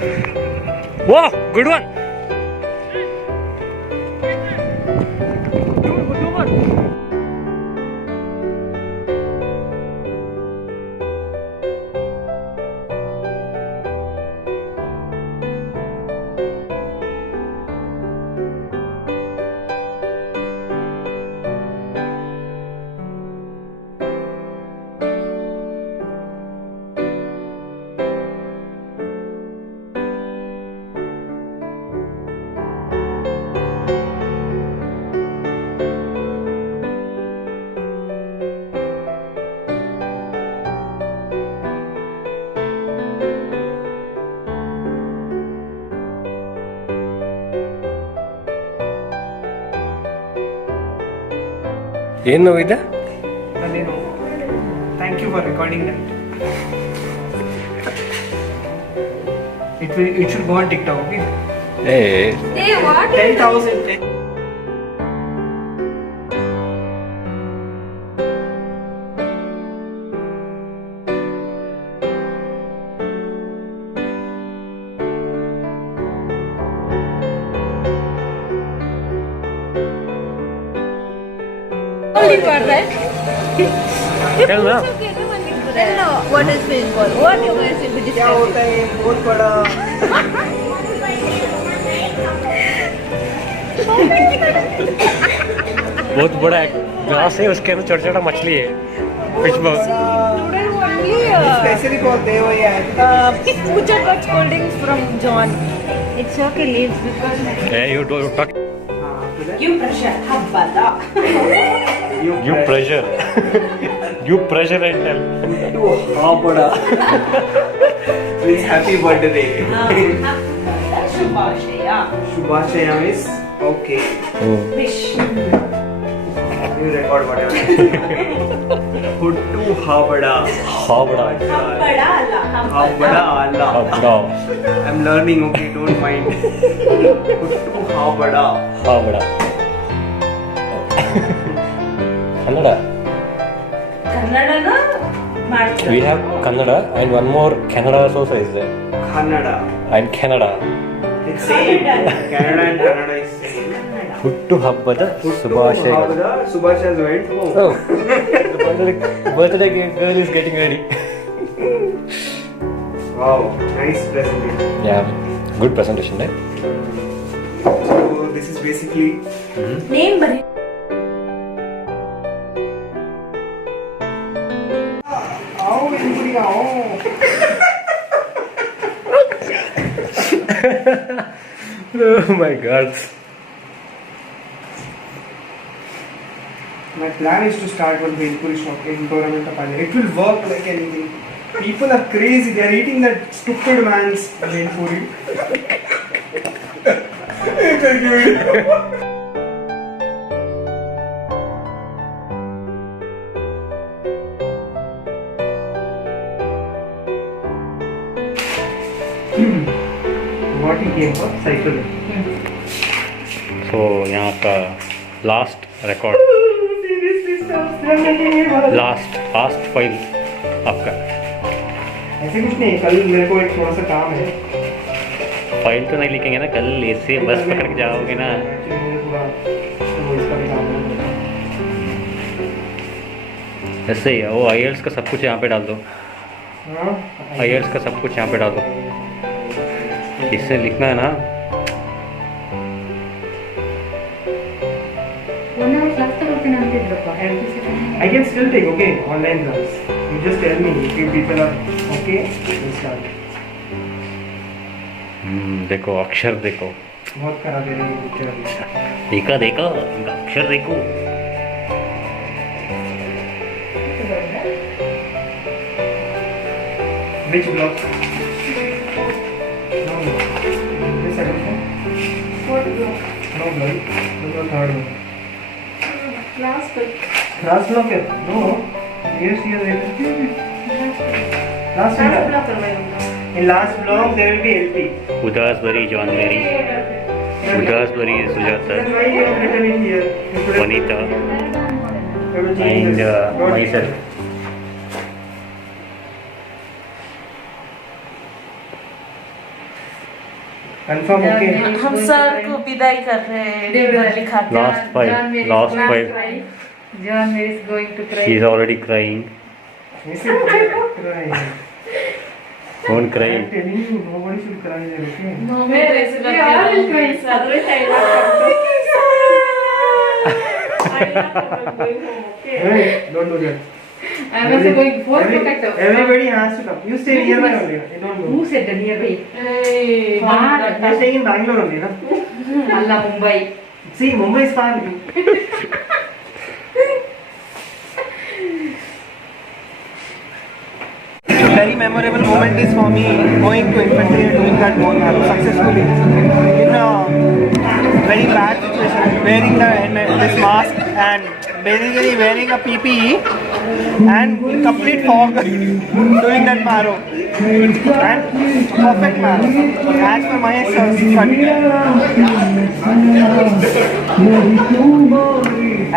Wow, good one. ಏನು ನೋವಿದೆ? ಅದೇನು thank you for recording that. It should go on TikTok, okay? Hey, what? 10,000. Only for that. tell now. Tell now what is baseball. What you guys will be क्या होता discussing. है बहुत बड़ा बहुत बड़ा ग्लास है, उसके अंदर छोटा छोटा मछली है, फिश बॉक्स. Today only कैसे भी बोलते हैं वो यार. Puja got scoldings from John. It's okay, leaves because Hey, you don't talk. you pressure habbada. You pressure. You pressure and tell. हाँ बड़ा. Please happy birthday. Shubhashaya. Shubhashaya is okay. Wish. You record whatever. Huttu habada. हाँ बड़ा. Habbada Allah. Habada Allah. हाँ बड़ा. I'm learning, okay, don't mind. Huttu habada. हाँ बड़ा. Kannada. Kannada na ಮಾಡ್ತಾರೆ. We have Kannada and one more Canada also is there. Kannada. And Canada. It's same. Canada and Kannada is same. ಹುಟ್ಟು ಹಬ್ಬದ Huttu ಶುಭಾಶಯಗಳು. habada. Subhash has went home. Oh, the birthday girl is getting ready. Wow, nice presentation. Yeah, good presentation, right? So this is basically Name ಬರೀ. Oh my God. My plan is to start one Bhelpuri shop in Government of India. It will work like anything. People are crazy. They are eating that stupid man's Bhelpuri. What he came for? Cycle. So यहाँ का last record, last file आपका. ऐसे कुछ नहीं. कल मेरे को एक थोड़ा सा काम है. फाइल तो नहीं लिखेंगे ना कल, ऐसे बस पकड़ के जाओगे ना. Actually, मुझे थोड़ा वो इसका भी काम है. ऐसे ही वो IELTS का सब कुछ यहाँ पे डाल दो. हाँ? IELTS का सब कुछ यहाँ पे डाल दो. इससे लिखना है ना. I can still take, okay, online class. You just tell me if you people are okay, we'll start. देखो अक्षर देखो. बहुत खराब है ये पिक्चर. देखो देखो इनका अक्षर देखो. Which block? No. This second one? What block? No block. This is third one. Class book. Last block है? No. Yes, yes, yes. Last Class block. block करवाएंगे. In last block there will be LP. उदास भरी John मेरी, उदास भरी Sujata, That's why you have written it here. Vanita You have to change and this. Not myself. Confirm okay हम sir को विदाई कर रहे हैं लिखा के। Last five. Last five. John Mary is going to cry. She is already crying. Don't cry. I'm telling you, nobody should cry there, okay? No, मैं ऐसे करके otherwise Hey, don't do that. I am also going for protector. Everybody has to come. You stay nearby only. You don't go. Who said the nearby? You're staying in Bangalore only, no? Allah Mumbai. See, Mumbai is far. Very memorable moment is for me going to infantry and doing that war successfully in a very bad situation, wearing this mask and basically wearing a PPE and in complete fog doing that Maro and perfect Maro as per my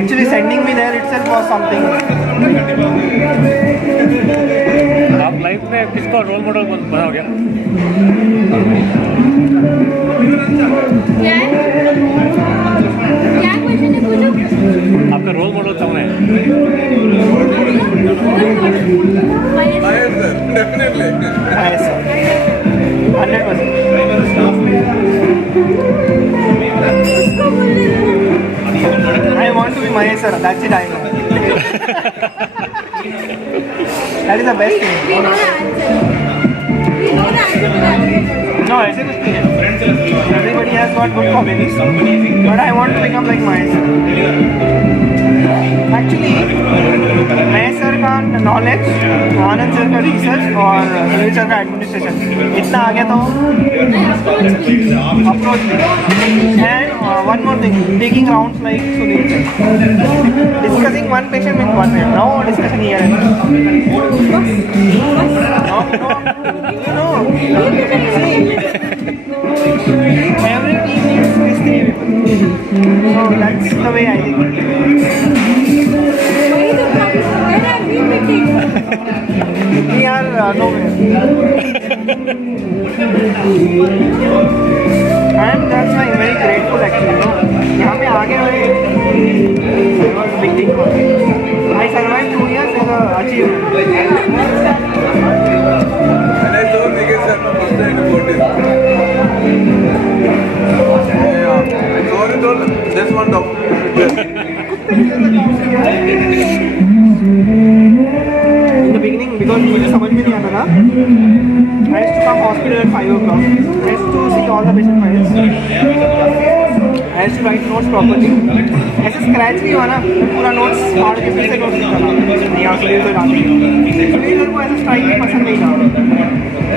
actually sending me there itself was something. आप life में किसको role model बनाओगे? क्या है? क्या question है पूछो? आपका रोल मॉडल कौन है? Definitely. Yes, sir. 100%. I want to be Mahesh sir. That's it. I know. That is the best thing. We know the answer. We know the answer to that. No, ऐसे कुछ नहीं है. Everybody has got good hobbies, but I want to become like Mahesh sir. Actually, Mahesh sir का knowledge, आनंद sir का research और Sunil sir का administration इतना आ गया तो approach me. And one more thing, taking rounds like Sunil sir, discussing one patient with one minute. No discussion here. No. See, every team needs these three people. So that's the way I think. Where are we meeting? We are nowhere. And that's why I'm very grateful actually. No? यहाँ पे आगे हुए was a big thing for me. I survived 2 years as an achievement. And I told Nikhil Sharma first time to vote in. Yeah. I told just one document. In the beginning, because मुझे समझ में नहीं आता था, I used to come hospital at 5 o'clock. I used to see all the patient files. I used to write notes properly. ऐसे scratch नहीं हुआ ना, पूरा नोट्स फाड़ के फिर से नोट्स लिखा था. नहीं यहाँ सुनील सर आते. सुनील सर को ऐसा स्ट्राइकिंग पसंद नहीं था.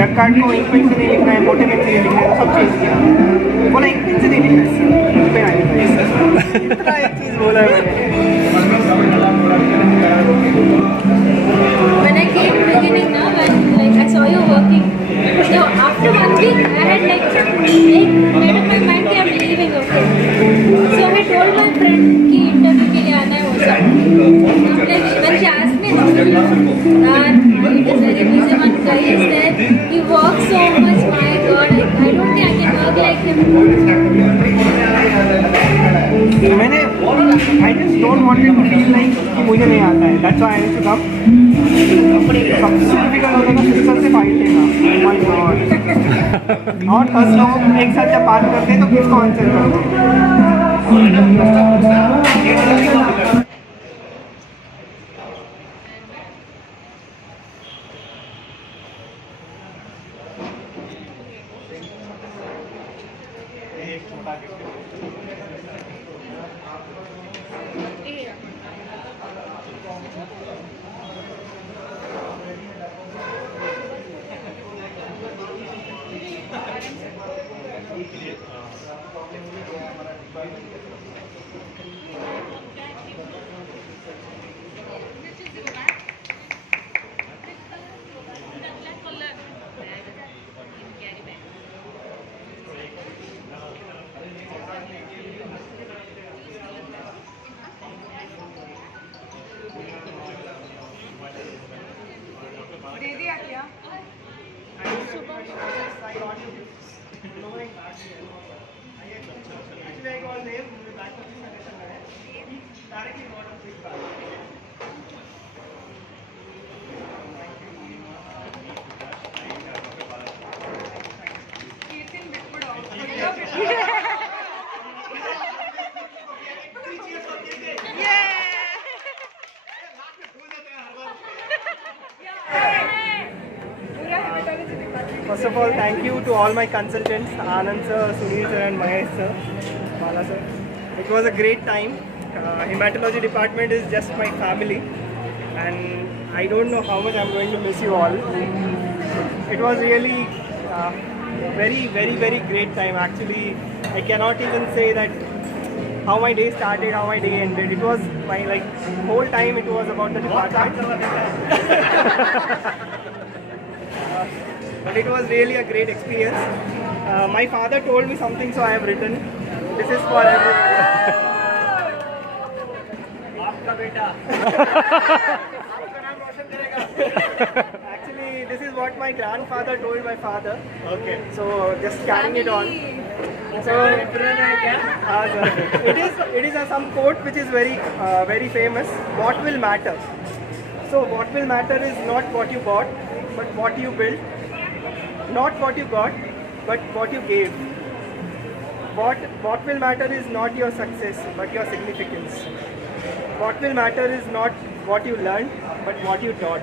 रेड कार्ड को इंक पेन से नहीं लिखना है, मोटे पेन से नहीं लिखना है, तो सब चीज़ किया. बोला इंक पेन से नहीं लिखना है, इंक पेन आएगा. इतना एक चीज़ बोला है मैंने. When I came beginning now, when like I saw you working, so after 1 week I had like made up my mind कि I'm leaving, okay. So I told my friend कि interview के लिए आना है वो सब. Like when she asked me, that it is very busy. One guy is there. He works so much. My God, I don't think I can work like him. मैंने I just don't want it to feel like कि मुझे नहीं आता है. That's why I used to come. सबसे difficult होता था sister से फाइट लेना. My God. और 10 लोगों को एक साथ जब बात करते हैं तो किसको आंसर करते हैं? Actually, I got name. Back of the suggestion directly got a big bag. First of all, thank you to all my consultants, Anand sir, Sunil sir and Mahesh sir, Bala sir. It was a great time. Hematology department is just my family and I don't know how much I'm going to miss you all. It was really very great time. Actually, I cannot even say that how my day started, how my day ended. It was my whole time it was about the department. But it was really a great experience. My father told me something, so I have written. This is for everyone. Actually, this is what my grandfather told my father. Okay. So just carrying it on. So it is some quote which is very famous. What will matter? So what will matter is not what you bought, but what you built. Not what you got, but what you gave. What will matter is not your success, but your significance. What will matter is not what you learned, but what you taught.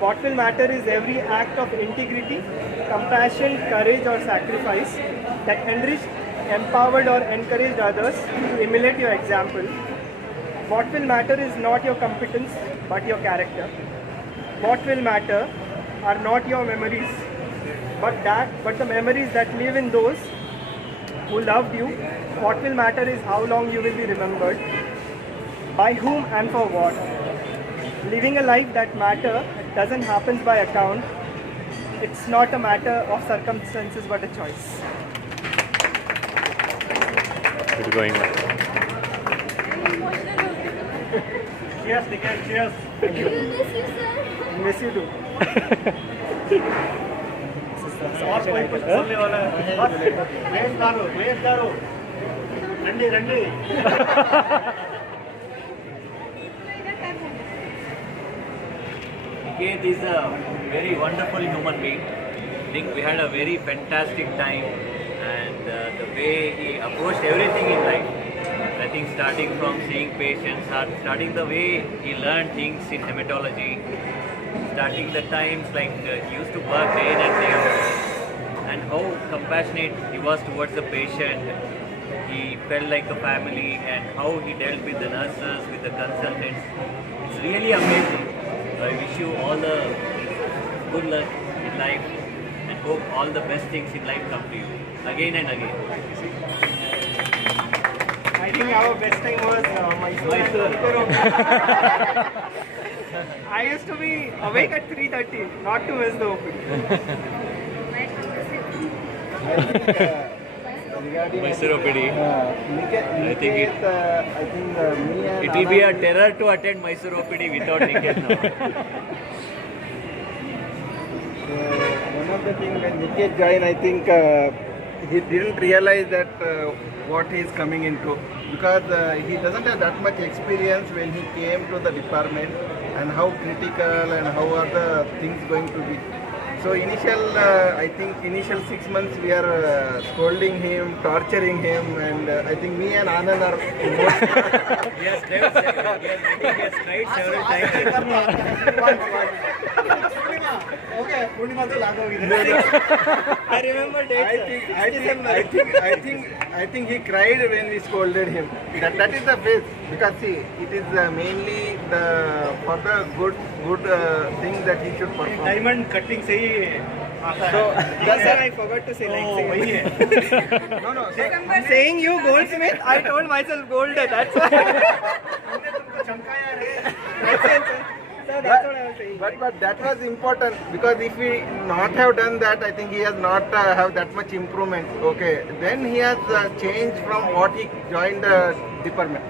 What will matter is every act of integrity, compassion, courage or sacrifice that enriched, empowered or encouraged others to emulate your example. What will matter is not your competence, but your character. What will matter are not your memories, but the memories that live in those who loved you. What will matter is how long you will be remembered, by whom and for what. Living a life that matter doesn't happen by account. It's not a matter of circumstances but a choice. It's going on. Cheers, Nikhil, cheers. Miss you too. और कोई कुछ बोलने वाला है? बस wait करो रंडी Niket is a very wonderful human being. I think we had a very fantastic time and the way he approached everything in life. I think starting from seeing patients, starting the way he learned things in hematology, starting the times he used to work day in and day out, and how compassionate he was towards the patient. He felt like a family and how he dealt with the nurses, with the consultants. It's really amazing. I wish you all the good luck in life and hope all the best things in life come to you again and again. I think our best time was Mysore. I used to be awake at 3:30, not to miss the opening. Mysore OPD. I think it will be a terror to attend Mysore OPD without Niket now. One of the things when Niket joined, I think he didn't realize that what he is coming into, because he doesn't have that much experience when he came to the department and how critical and how are the things going to be. So I think initial 6 months we are scolding him, torturing him, and I think me and Anand are Yes, he has tried several times. I remember dates. I think he cried when we scolded him. That is the phase, because see, it is mainly for the good thing that he should perform. Diamond cutting से ही So that's what I forgot to say. no. Saying you goldsmith, I told myself golder. That's why. That's what I was saying. But that was important, because if we not have done that, I think he has not have that much improvement. Okay, then he has changed from what he joined the department.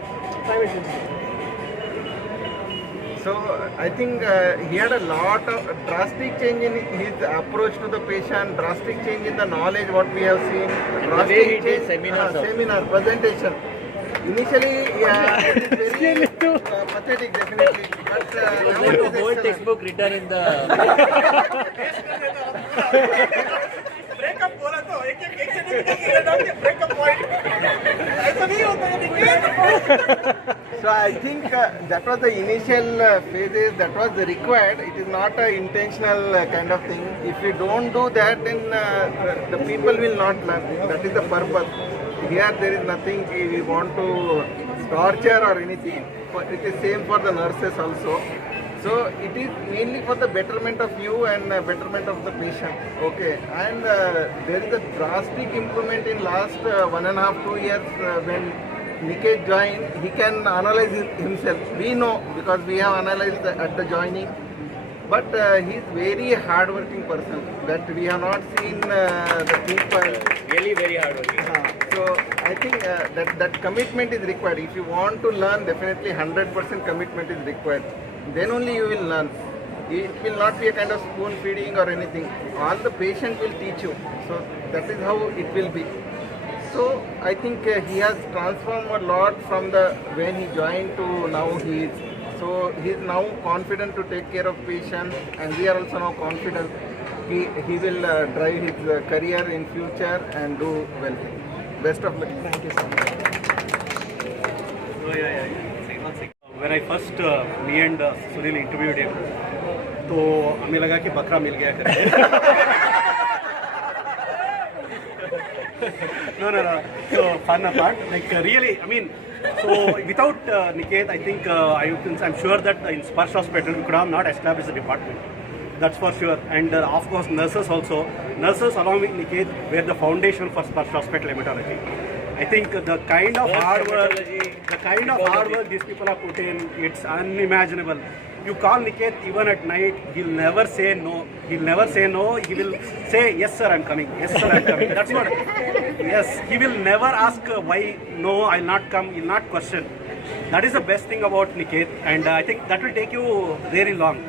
So So I think he had a lot of drastic change in his approach to the patient, drastic change in the knowledge what we have seen, drastic way he did change seminars also. seminar presentation. Initially, yeah, it is very pathetic, definitely. But now it is Whole excellent. textbook written in the. Breakup बोला तो एक second breakup point ऐसा नहीं होता है Nikhil. So I think that was the initial phases that was required. It is not an intentional kind of thing. If you don't do that, then the people will not learn. That is the purpose. Here there is nothing we want to torture or anything. But it is same for the nurses also. So it is mainly for the betterment of you and betterment of the patient. Okay, and there is a drastic improvement in last 1.5 2 years when Niket joined. He can analyze himself. We know because we have analyzed at the joining. But he is very hard-working person. That we have not seen the people. Really very hardworking. So I think that commitment is required. If you want to learn, definitely 100% commitment is required. Then only you will learn. It will not be a kind of spoon feeding or anything. All the patient will teach you. So that is how it will be. So I think he has transformed a lot from the when he joined to now he is. So he is now confident to take care of patients, and we are also now confident he will drive his career in future and do well. Best of luck. Thank you so much. When I first me and Sunil interviewed him, तो हमें लगा कि बकरा मिल गया करके. No. So fun apart, like really, I mean, so without Niket, I think I'm sure that in Sparsh Hospital we could have not established a department. That's for sure. And of course, nurses also. Nurses along with Niket were the foundation for Sparsh Hospital Hematology. I think the kind of hard work these people have put in, it's unimaginable. You call Niket even at night, he'll never say no. He will say, yes sir, I'm coming. Yes sir, I'm coming. That's what. Yes, he will never ask why no, I'll not come. He'll not question. That is the best thing about Niket, and I think that will take you very long.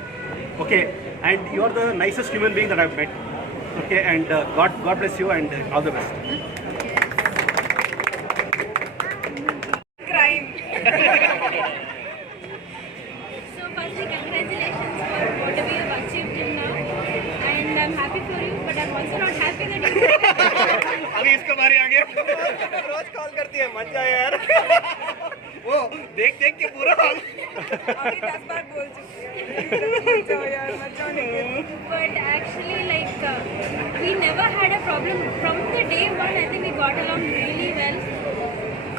Okay, and you are the nicest human being that I've met. Okay, and God bless you and all the best. So firstly, congratulations for whatever you have achieved till now, and I'm happy for you, but I'm also not happy that you. अभी इसका बारी आ गया. रोज call करती है मत जा यार. वो देख के पूरा अभी 10 बार बोल चुकी है मत जाओ यार मत जाओ Nikhil. But actually, like we never had a problem from the day one. I think we got along really well.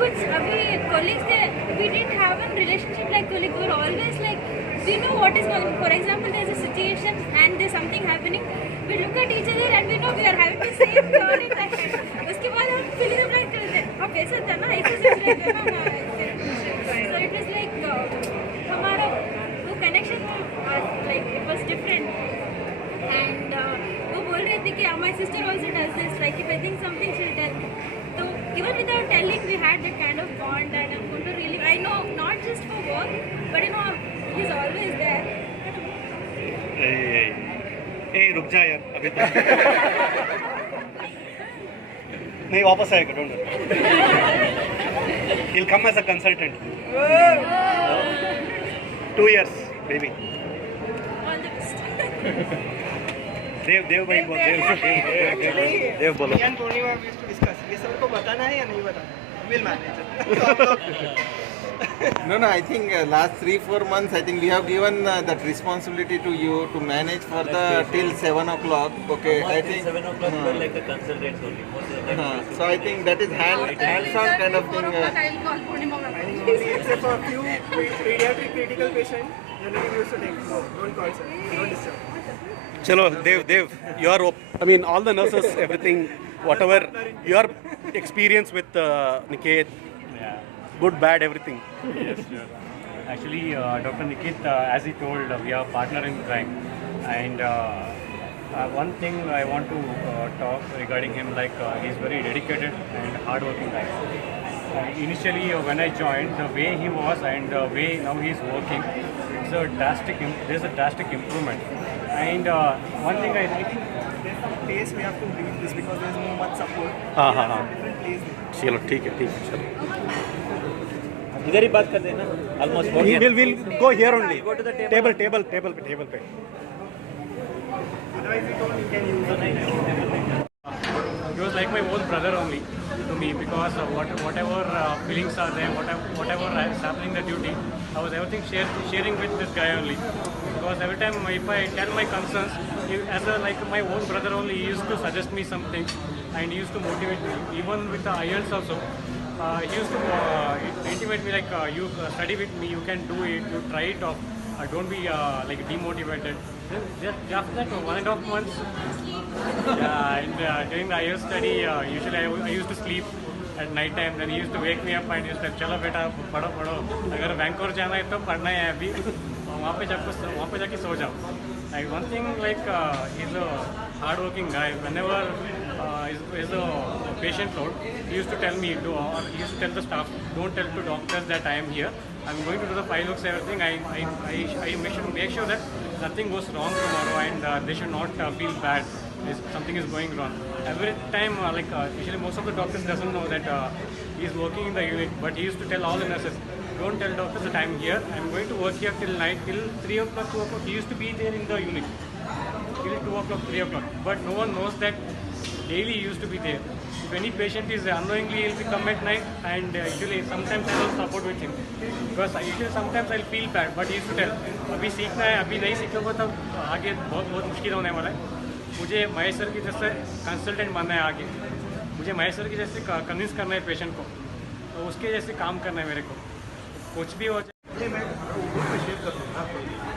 कुछ अभी colleagues थे, we didn't have a relationship like colleagues. We were always like, we know what is going on. For example, there's a situation and there's something happening. We look at each other and we know we are having the same thought in that head. उसके बाद हम feeling of like करते हैं. अब ऐसा था ना, ऐसा सोच रहे थे ना, so it was like हमारा वो connection like it was different. And वो बोल रहे थे कि my sister also does this. Like if I think something, she'll tell. So even without telling, we had that kind of bond, and I'm going to really, I know not just for work, but you know, he's always there. ए रुक जा यार अभी तक. नहीं वापस आएगा. Don't worry. He'll come as a consultant. 2 years maybe. All the best. देव भाई बोल. देव बोलो. Me and Purnima used to discuss. ये सबको बताना है या नहीं बताना? We'll manage. No, I think last 3-4 months, I think we have given that responsibility to you to manage for the till 7 o'clock. Okay, I think 7 o'clock were like the consultants only. Most of the time. so I think that is hands-on kind of thing. Except for a few pediatric critical patients, generally we used to take. No, don't call sir. Don't disturb. Chalo, Dev, your, I mean, all the nurses, everything, whatever, your experience with Niket, good, bad, everything. Yes, sure. Actually, Dr. Niket, as he told, we are partner in crime. And one thing I want to talk regarding him, like he's very dedicated and hardworking guy. Initially, when I joined, the way he was and the way now he's working, there's a drastic improvement. And one thing I think Place we have to leave this because there's no much support. हाँ हाँ हाँ Different place. चलो ठीक है चलो इधर ही बात करते हैं ना almost we'll go here only Go to the table पे Otherwise, we told you can use the he was like my own brother only to me, because whatever feelings are there, whatever is happening in the duty, I was everything sharing with this guy only. Because every time if I tell my concerns, as like my own brother only, he used to suggest me some things and he used to motivate me. Even with the IELTS also, he used to intimate me like, you study with me, you can do it, you try it off, don't be like demotivated. Then just after that 1.5 months, and during the IELTS study, usually I used to sleep at night time. Then he used to wake me up and he used to चलो बेटा पढ़ो अगर बैंकोर जाना है तो पढ़ना है अभी, वहाँ पे जाके सो जाओ. Like one thing, like he's a hard-working guy. Whenever is a patient load, he used to tell me to, or he used to tell the staff, don't tell to doctors that I am here. I'm going to do the file looks, everything. I make sure that nothing goes wrong tomorrow, and they should not feel bad if something is going wrong. Every time, usually most of the doctors doesn't know that he is working in the unit, but he used to tell all the nurses, don't tell doctors that I'm here. I'm going to work here till night, till 3 o'clock, 2 o'clock. He used to be there in the unit till 2 o'clock, 3 o'clock. But no one knows that daily he used to be there. If any patient is unknowingly, he'll be come at night, and usually sometimes I will support with him, because usually sometimes I'll feel bad, but he used to tell, अभी सीखना है, अभी नहीं सीखोगे तो आगे बहुत मुश्किल होने वाला है. मुझे महेश सर की जैसे कंसल्टेंट बनना है आगे, मुझे महेश सर की जैसे कन्विंस करना है पेशेंट को, तो उसके जैसे काम करना है मेरे को, कुछ भी हो जाए. मैं शेयर कर दूँगा.